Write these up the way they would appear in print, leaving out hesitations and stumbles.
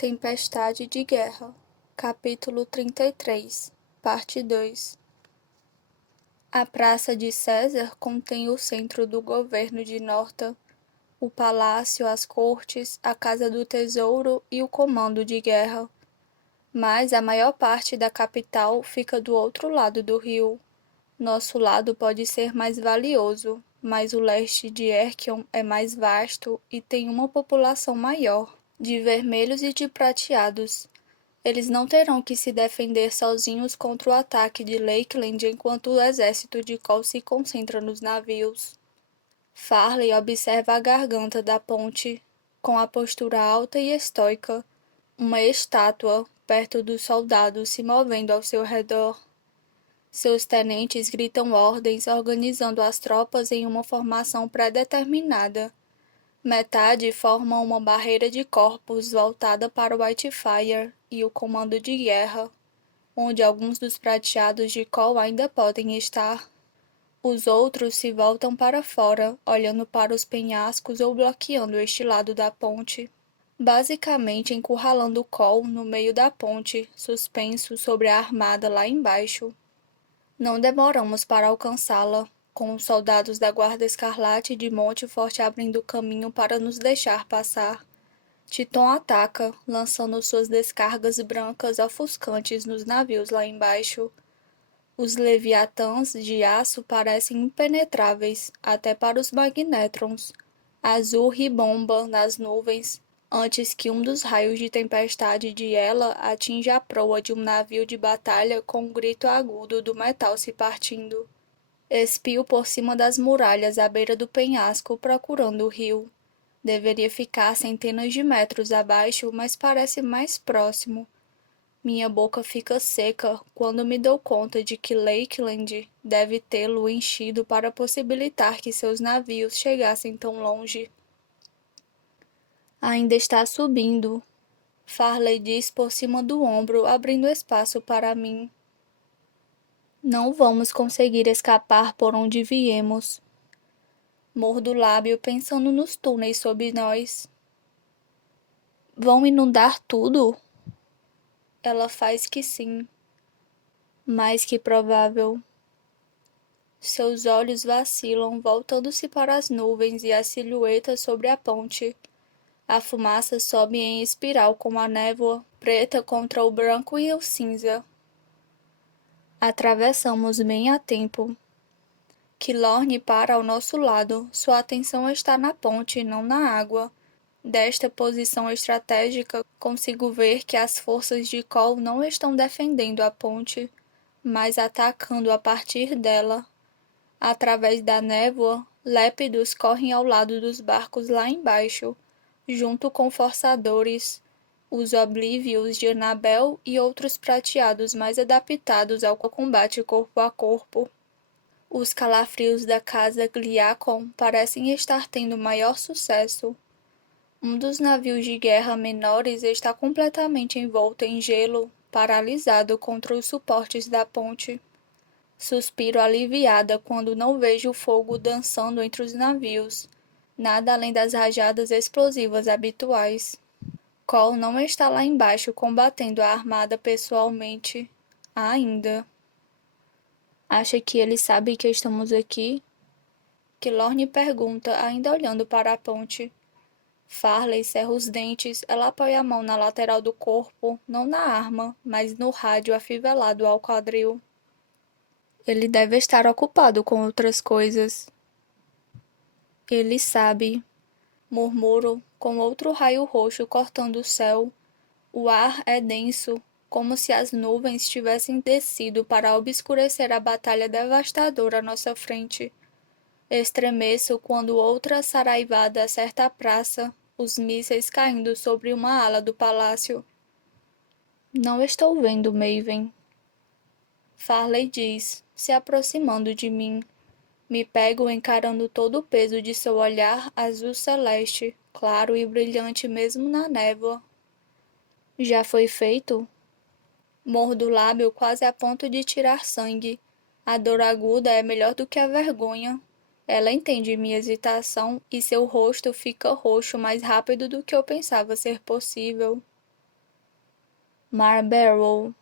Tempestade de Guerra, capítulo 33, parte 2. A Praça de César contém o centro do governo de Norta, o palácio, as cortes, a casa do tesouro e o comando de guerra. Mas a maior parte da capital fica do outro lado do rio. Nosso lado pode ser mais valioso, mas o leste de Erchion é mais vasto e tem uma população maior, de vermelhos e de prateados. Eles não terão que se defender sozinhos contra o ataque de Lakeland enquanto o exército de Cole se concentra nos navios. Farley observa a garganta da ponte, com a postura alta e estoica, uma estátua perto dos soldados se movendo ao seu redor. Seus tenentes gritam ordens, organizando as tropas em uma formação pré-determinada. Metade forma uma barreira de corpos voltada para o Whitefire e o comando de guerra, onde alguns dos prateados de Cole ainda podem estar. Os outros se voltam para fora, olhando para os penhascos ou bloqueando este lado da ponte, basicamente encurralando Cole no meio da ponte, suspenso sobre a armada lá embaixo. Não demoramos para alcançá-la, com os soldados da Guarda Escarlate de Montfort abrindo caminho para nos deixar passar. Titon ataca, lançando suas descargas brancas ofuscantes nos navios lá embaixo. Os Leviatãs de aço parecem impenetráveis, até para os Magnétrons. Azul ribomba nas nuvens, antes que um dos raios de tempestade de Ela atinja a proa de um navio de batalha com um grito agudo do metal se partindo. Espio por cima das muralhas à beira do penhasco procurando o rio. Deveria ficar centenas de metros abaixo, mas parece mais próximo. Minha boca fica seca quando me dou conta de que Lakeland deve tê-lo enchido para possibilitar que seus navios chegassem tão longe. Ainda está subindo, Farley diz por cima do ombro, abrindo espaço para mim. Não vamos conseguir escapar por onde viemos. Mordo o lábio pensando nos túneis sob nós. Vão inundar tudo? Ela faz que sim. Mais que provável. Seus olhos vacilam, voltando-se para as nuvens e as silhuetas sobre a ponte. A fumaça sobe em espiral como a névoa, preta contra o branco e o cinza. Atravessamos bem a tempo. Killorn para ao nosso lado. Sua atenção está na ponte e não na água. Desta posição estratégica, consigo ver que as forças de Cole não estão defendendo a ponte, mas atacando a partir dela. Através da névoa, lépidos correm ao lado dos barcos lá embaixo, junto com forçadores, os oblívios de Annabel e outros prateados mais adaptados ao combate corpo a corpo. Os calafrios da casa Gliacon parecem estar tendo maior sucesso. Um dos navios de guerra menores está completamente envolto em gelo, paralisado contra os suportes da ponte. Suspiro aliviada quando não vejo o fogo dançando entre os navios, nada além das rajadas explosivas habituais. Cole não está lá embaixo combatendo a armada pessoalmente, ainda. Acha que ele sabe que estamos aqui? Killorn pergunta, ainda olhando para a ponte. Farley cerra os dentes, ela apoia a mão na lateral do corpo, não na arma, mas no rádio afivelado ao quadril. Ele deve estar ocupado com outras coisas. Ele sabe, murmuro, com outro raio roxo cortando o céu. O ar é denso, como se as nuvens tivessem descido para obscurecer a batalha devastadora à nossa frente. Estremeço quando outra saraivada acerta a praça, os mísseis caindo sobre uma ala do palácio. Não estou vendo, Maven. Farley diz, se aproximando de mim. Me pego encarando todo o peso de seu olhar azul celeste, claro e brilhante mesmo na névoa. Já foi feito? Mordo o lábio quase a ponto de tirar sangue. A dor aguda é melhor do que a vergonha. Ela entende minha hesitação e seu rosto fica roxo mais rápido do que eu pensava ser possível. Marlborough.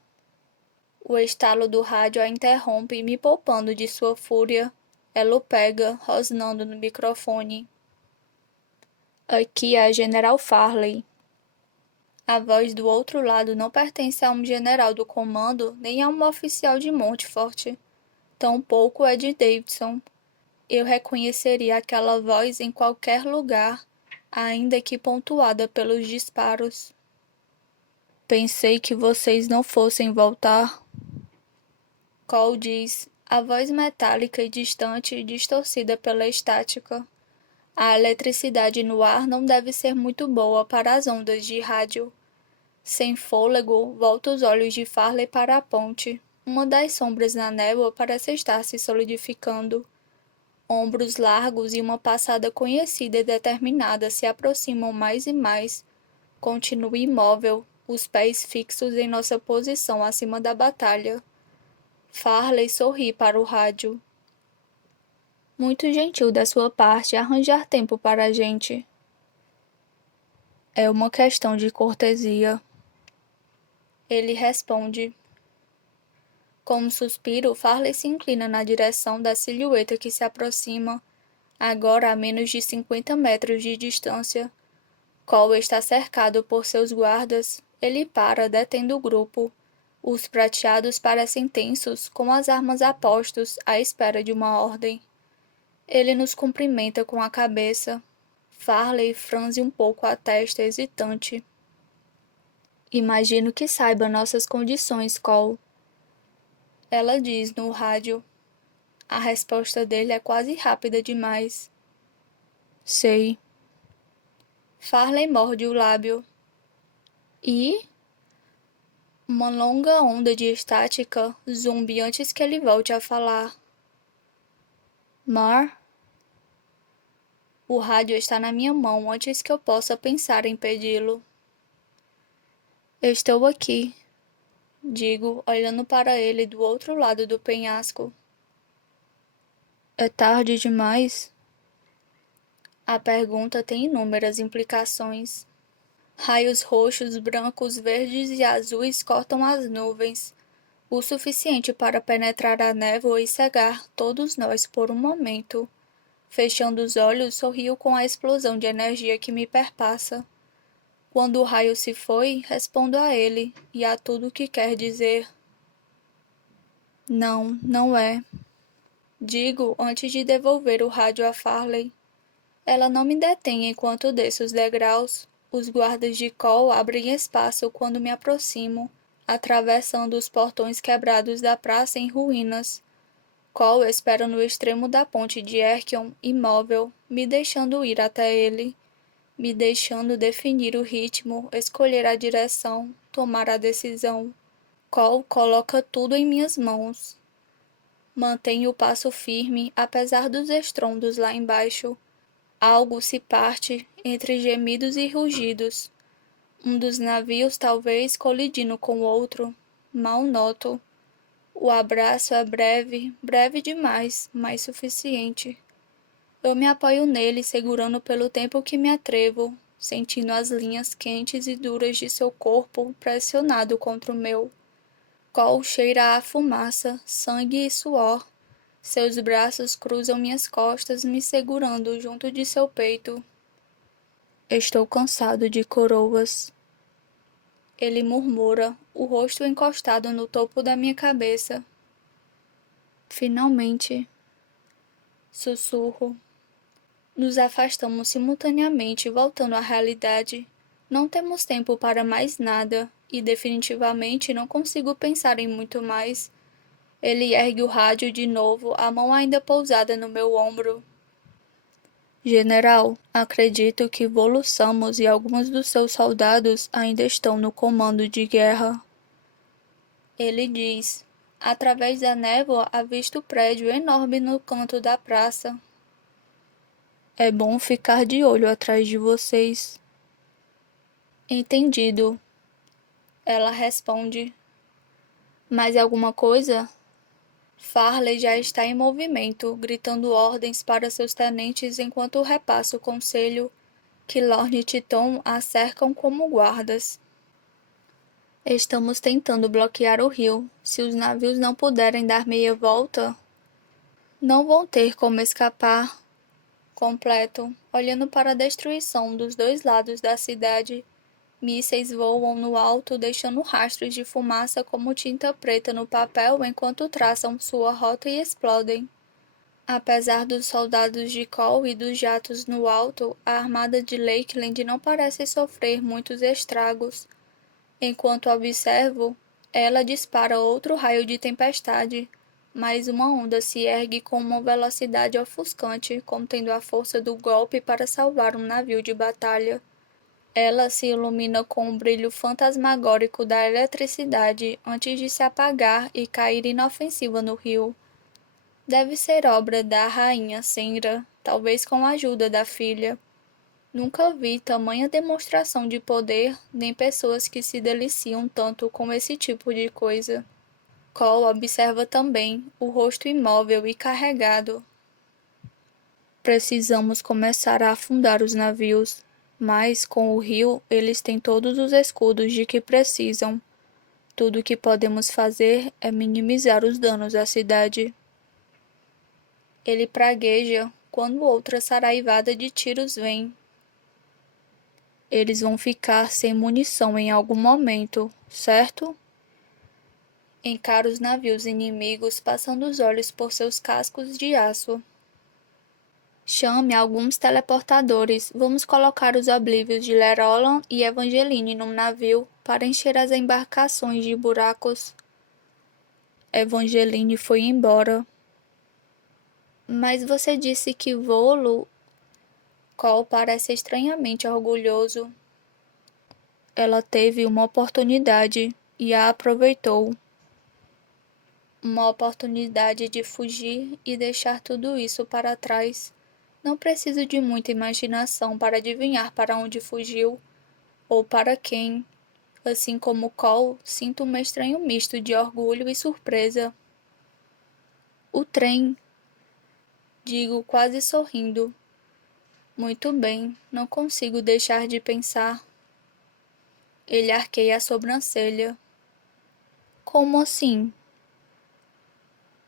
O estalo do rádio a interrompe, me poupando de sua fúria. Ela o pega, rosnando no microfone. Aqui é a General Farley. A voz do outro lado não pertence a um general do comando, nem a um oficial de Montfort. Tampouco é de Davidson. Eu reconheceria aquela voz em qualquer lugar, ainda que pontuada pelos disparos. Pensei que vocês não fossem voltar. Cole diz, a voz metálica e distante, distorcida pela estática. A eletricidade no ar não deve ser muito boa para as ondas de rádio. Sem fôlego, volta os olhos de Farley para a ponte. Uma das sombras na névoa parece estar se solidificando. Ombros largos e uma passada conhecida e determinada se aproximam mais e mais. Continua imóvel, os pés fixos em nossa posição acima da batalha. Farley sorri para o rádio. Muito gentil da sua parte arranjar tempo para a gente. É uma questão de cortesia. Ele responde. Com um suspiro, Farley se inclina na direção da silhueta que se aproxima, agora a menos de 50 metros de distância. Cole está cercado por seus guardas. Ele para, detendo o grupo. Os prateados parecem tensos, com as armas a postos, à espera de uma ordem. Ele nos cumprimenta com a cabeça. Farley franze um pouco a testa, hesitante. Imagino que saiba nossas condições, Cole. Ela diz no rádio. A resposta dele é quase rápida demais. Sei. Farley morde o lábio. E? Uma longa onda de estática zumbi antes que ele volte a falar. Mar? O rádio está na minha mão antes que eu possa pensar em pedi-lo. Estou aqui, digo, olhando para ele do outro lado do penhasco. É tarde demais? A pergunta tem inúmeras implicações. Raios roxos, brancos, verdes e azuis cortam as nuvens, o suficiente para penetrar a névoa e cegar todos nós por um momento. Fechando os olhos, sorrio com a explosão de energia que me perpassa. Quando o raio se foi, respondo a ele e a tudo o que quer dizer. Não, não é. Digo antes de devolver o rádio a Farley. Ela não me detém enquanto desço os degraus. Os guardas de Cole abrem espaço quando me aproximo, atravessando os portões quebrados da praça em ruínas. Cole espera no extremo da ponte de Erkion, imóvel, me deixando ir até ele, me deixando definir o ritmo, escolher a direção, tomar a decisão. Cole coloca tudo em minhas mãos. Mantenho o passo firme, apesar dos estrondos lá embaixo. Algo se parte entre gemidos e rugidos. Um dos navios talvez colidindo com o outro. Mal noto. O abraço é breve, breve demais, mas suficiente. Eu me apoio nele, segurando pelo tempo que me atrevo, sentindo as linhas quentes e duras de seu corpo pressionado contra o meu. Cole cheira a fumaça, sangue e suor. Seus braços cruzam minhas costas, me segurando junto de seu peito. Estou cansado de coroas. Ele murmura, o rosto encostado no topo da minha cabeça. Finalmente, sussurro. Nos afastamos simultaneamente, voltando à realidade. Não temos tempo para mais nada, e definitivamente não consigo pensar em muito mais. Ele ergue o rádio de novo, a mão ainda pousada no meu ombro. General, acredito que Volussamos e alguns dos seus soldados ainda estão no comando de guerra. Ele diz. Através da névoa, avista o prédio enorme no canto da praça. É bom ficar de olho atrás de vocês. Entendido. Ela responde. Mais alguma coisa? Farley já está em movimento, gritando ordens para seus tenentes enquanto repassa o conselho que Lorne e Titon a cercam como guardas. Estamos tentando bloquear o rio. Se os navios não puderem dar meia volta, não vão ter como escapar. Completo, olhando para a destruição dos dois lados da cidade. Mísseis voam no alto, deixando rastros de fumaça como tinta preta no papel enquanto traçam sua rota e explodem. Apesar dos soldados de Cole e dos jatos no alto, a armada de Lakeland não parece sofrer muitos estragos. Enquanto observo, ela dispara outro raio de tempestade. Mais uma onda se ergue com uma velocidade ofuscante, contendo a força do golpe para salvar um navio de batalha. Ela se ilumina com o brilho fantasmagórico da eletricidade antes de se apagar e cair inofensiva no rio. Deve ser obra da rainha Senra, talvez com a ajuda da filha. Nunca vi tamanha demonstração de poder, nem pessoas que se deliciam tanto com esse tipo de coisa. Cole observa também, o rosto imóvel e carregado. Precisamos começar a afundar os navios, mas com o rio eles têm todos os escudos de que precisam. Tudo o que podemos fazer é minimizar os danos à cidade. Ele pragueja quando outra saraivada de tiros vem. Eles vão ficar sem munição em algum momento, certo? Encara os navios inimigos passando os olhos por seus cascos de aço. Chame alguns teleportadores. Vamos colocar os oblívios de Lerolan e Evangeline num navio para encher as embarcações de buracos. Evangeline foi embora. Mas você disse que Volo... Cole parece estranhamente orgulhoso. Ela teve uma oportunidade e a aproveitou. Uma oportunidade de fugir e deixar tudo isso para trás. Não preciso de muita imaginação para adivinhar para onde fugiu, ou para quem. Assim como Cole, sinto um estranho misto de orgulho e surpresa. O trem, digo quase sorrindo. Muito bem, não consigo deixar de pensar. Ele arqueia a sobrancelha. Como assim?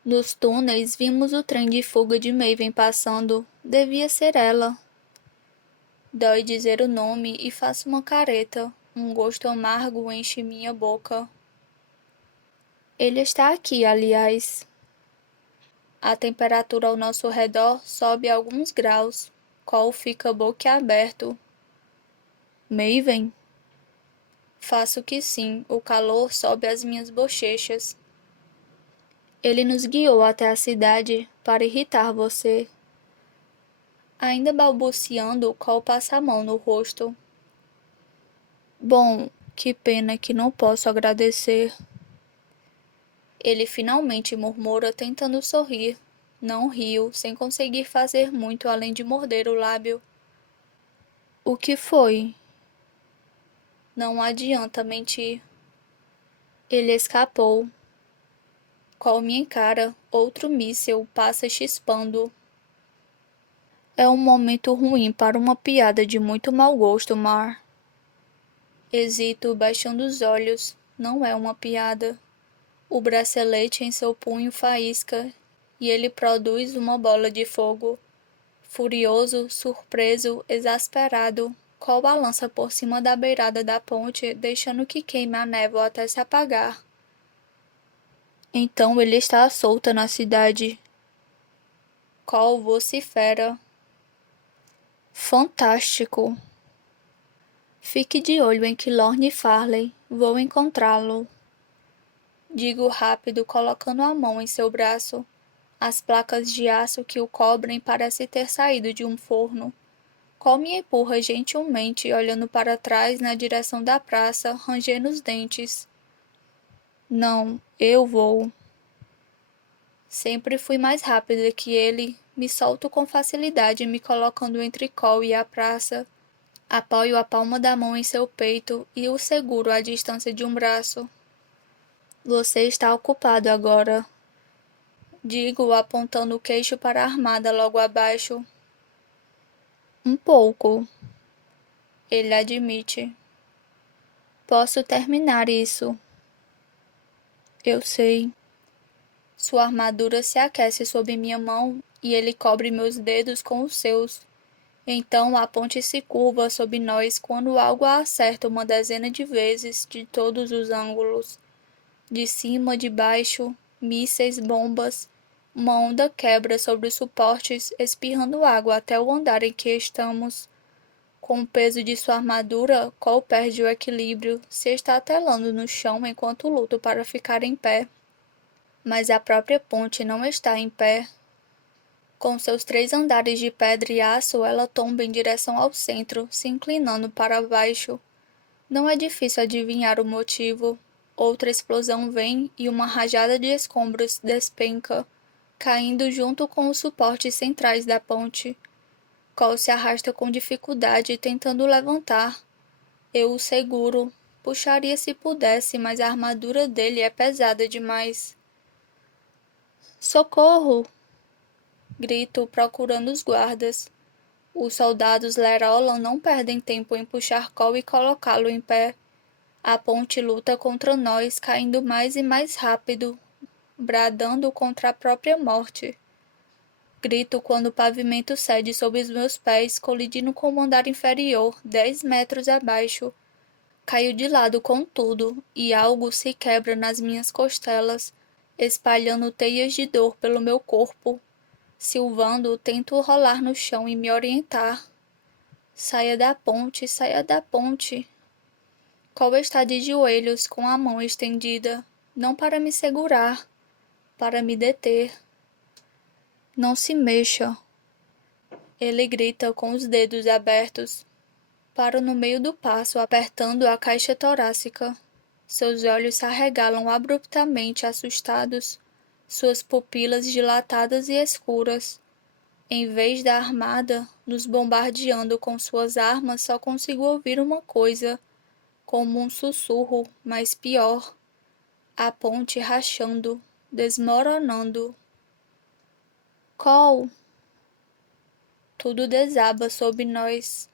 Nos túneis vimos o trem de fuga de Maven passando. Devia ser ela. Dói dizer o nome e faço uma careta. Um gosto amargo enche minha boca. Ele está aqui, aliás. A temperatura ao nosso redor sobe alguns graus. Cole fica boquiaberto. Maven? Faço que sim, o calor sobe as minhas bochechas. Ele nos guiou até a cidade para irritar você. Ainda balbuciando, Cole passa a mão no rosto. Bom, que pena que não posso agradecer. Ele finalmente murmura tentando sorrir. Não riu, sem conseguir fazer muito além de morder o lábio. O que foi? Não adianta mentir. Ele escapou. Cole me encara, outro míssil passa chispando. É um momento ruim para uma piada de muito mau gosto, Mar. Hesito, baixando os olhos. Não é uma piada. O bracelete em seu punho faísca, e ele produz uma bola de fogo. Furioso, surpreso, exasperado, Cole balança por cima da beirada da ponte, deixando que queime a névoa até se apagar. Então ele está à solta na cidade. Cole vocifera. Fantástico! Fique de olho em Kilorn Farley. Vou encontrá-lo. Digo rápido, colocando a mão em seu braço. As placas de aço que o cobrem parecem ter saído de um forno. Cole me empurra gentilmente, olhando para trás na direção da praça, rangendo os dentes. Não, eu vou. Sempre fui mais rápida que ele. Me solto com facilidade, me colocando entre Cole e a praça. Apoio a palma da mão em seu peito e o seguro à distância de um braço. Você está ocupado agora. Digo, apontando o queixo para a armada logo abaixo. Um pouco. Ele admite. Posso terminar isso. Eu sei. Sua armadura se aquece sob minha mão e ele cobre meus dedos com os seus. Então a ponte se curva sob nós quando algo a acerta uma dezena de vezes de todos os ângulos. De cima, de baixo, mísseis, bombas. Uma onda quebra sobre os suportes, espirrando água até o andar em que estamos. Com o peso de sua armadura, Cole perde o equilíbrio, se estatelando no chão enquanto luta para ficar em pé. Mas a própria ponte não está em pé. Com seus 3 andares de pedra e aço, ela tomba em direção ao centro, se inclinando para baixo. Não é difícil adivinhar o motivo. Outra explosão vem e uma rajada de escombros despenca, caindo junto com os suportes centrais da ponte. Cole se arrasta com dificuldade, tentando levantar. Eu o seguro. Puxaria se pudesse, mas a armadura dele é pesada demais. Socorro! Grito, procurando os guardas. Os soldados Lerolan não perdem tempo em puxar Cole e colocá-lo em pé. A ponte luta contra nós, caindo mais e mais rápido, bradando contra a própria morte. Grito quando o pavimento cede sob os meus pés, colidindo com o andar inferior, 10 metros abaixo. Caio de lado com tudo, e algo se quebra nas minhas costelas, espalhando teias de dor pelo meu corpo. Silvando, tento rolar no chão e me orientar. Saia da ponte, saia da ponte. Cole está de joelhos, com a mão estendida, não para me segurar, para me deter. Não se mexa. Ele grita com os dedos abertos. Paro no meio do passo, apertando a caixa torácica. Seus olhos se arregalam abruptamente, assustados, suas pupilas dilatadas e escuras. Em vez da armada, nos bombardeando com suas armas, só consigo ouvir uma coisa, como um sussurro, mas pior. A ponte rachando, desmoronando. Cole! Tudo desaba sob nós.